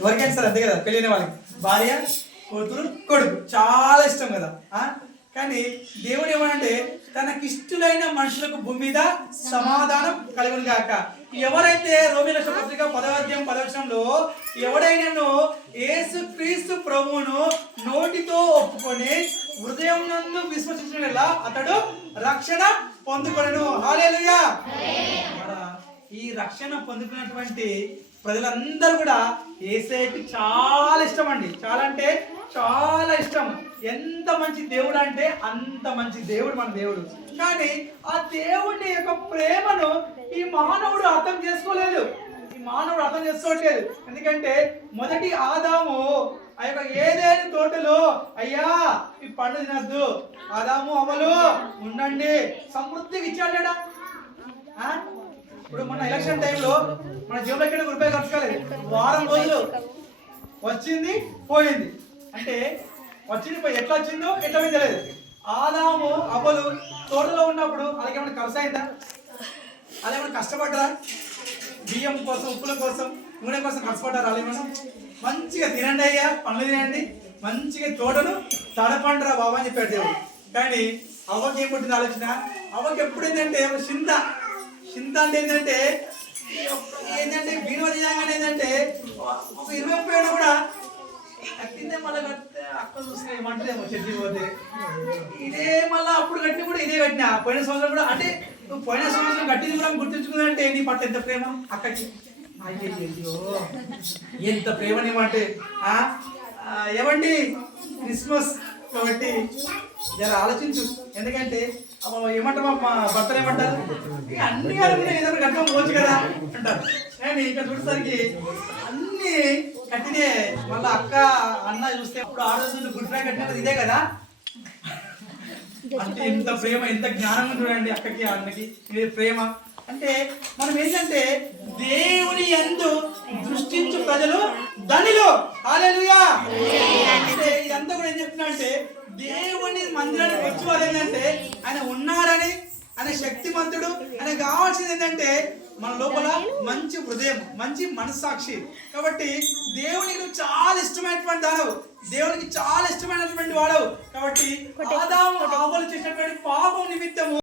ఎవరికైనా సరే అంతే కదా, పెళ్ళైన వాళ్ళకి భార్య, కూతురు, కొడుకు చాలా ఇష్టం కదా. కానీ దేవుడు ఏమనంటే తనకిష్టులైన మనుషులకు భూమి మీద సమాధానం కలుగును గాక. ఎవరైతే రోమీయుల పత్రిక 10వ అధ్యాయం 10వ వచనంలో ఎవడైనాను యేసుక్రీస్తు ప్రభువును నోటితో ఒప్పుకొని హృదయం నందు విశ్వసించిన అతడు రక్షణ పొందుకొనెను. హల్లెలూయా. ఈ రక్షణ పొందుకున్నటువంటి ప్రజలందరూ కూడా యేసయ్యకి చాలా ఇష్టం అండి. చాలా అంటే చాలా ఇష్టం. ఎంత మంచి దేవుడు అంటే అంత మంచి దేవుడు మన దేవుడు. కానీ ఆ దేవుడి యొక్క ప్రేమను ఈ మానవుడు అర్థం చేసుకోలేదు. అర్థం చేసుకోవట్లేదు. ఎందుకంటే మొదటి ఆదాము ఆ యొక్క ఏదేని తోటలో అయ్యా ఈ పండు తినద్దు, ఆదాము అవ్వలు ఉండండి సమృద్ధిగా ఇచ్చాడా? ఇప్పుడు మొన్న ఎలక్షన్ టైంలో మన జేబులో ఎక్కడ రూపాయి ఖర్చు కాలేదు. వారం రోజులు వచ్చింది పోయింది. అంటే వచ్చింది పోయి ఎట్లా వచ్చిందో ఎట్లా తెలియదు. ఆదాము అవ్వలు తోటలో ఉన్నప్పుడు అలాగే ఏమైనా ఖర్చు అయిందా? అలా ఏమైనా కష్టపడ్డారా? బియ్యం కోసం, ఉప్పుల కోసం, నూనె కోసం కష్టపడ్డారా? అలా ఏమైనా మంచిగా తినండి అయ్యా, పండ్లు తినండి, మంచిగా తోటను తడపండిరా బాబా అని చెప్పాడు దేవుడు. కానీ అవ్వకి ఏం పుట్టింది ఆలోచన? అవ్వకి ఎప్పుడు ఏంటంటే చింత అంటే ఏంటంటే వినోదంగానే ఏంటంటే ఒక 20-30 ఏళ్ళు కూడా కట్టిందే మళ్ళీ కట్టితే అక్కడ చూస్తే ఏమంటేమో చెట్టు పోతే ఇదే మళ్ళీ అప్పుడు కట్టిన కూడా ఇదే కట్టినా పోయిన సంవత్సరం కూడా. అంటే నువ్వు పోయిన సంవత్సరం కట్టింది కూడా గుర్తుంచుకుందంటే నీ పట్ల ఎంత ప్రేమ అక్కడికి. అయ్యో ఎంత ప్రేమనేమంటే ఏమండి క్రిస్మస్ కాబట్టి జర ఆలోచించు. ఎందుకంటే ఏమంటారు మా భర్తలు ఏమంటారు, అన్ని ఏదో కట్టడం పోవచ్చు కదా అంటారు. కానీ ఇక్కడ చూసేసరికి అన్ని కట్టినే. మళ్ళీ అక్క అన్న చూస్తే ఇప్పుడు ఆ రోజు గుడ్ ఫ్రైడే కట్టినది ఇదే కదా. అంటే ఎంత ప్రేమ, ఎంత జ్ఞానం చూడండి అక్కకి అన్నకి. ఇది ప్రేమ అంటే మనం ఏంటంటే దేవుని యందు దృష్టించు ప్రజలు ధనిలో. హల్లెలూయా. అంటే ఇదంతా కూడా ఏం చెప్తున్నా అంటే దేవుని మందిరానికి వచ్చి వాళ్ళు ఏంటంటే ఆయన ఉన్నాడని, ఆయన శక్తిమంతుడు, ఆయన కావాల్సింది ఏంటంటే మన లోపల మంచి హృదయం, మంచి మనస్సాక్షి. కాబట్టి దేవునికి నువ్వు చాలా ఇష్టమైనటువంటి దానవు, దేవునికి చాలా ఇష్టమైనటువంటి వాడవు. కాబట్టి ఆదాము అవ్వలు చేసినటువంటి పాపం నిమిత్తము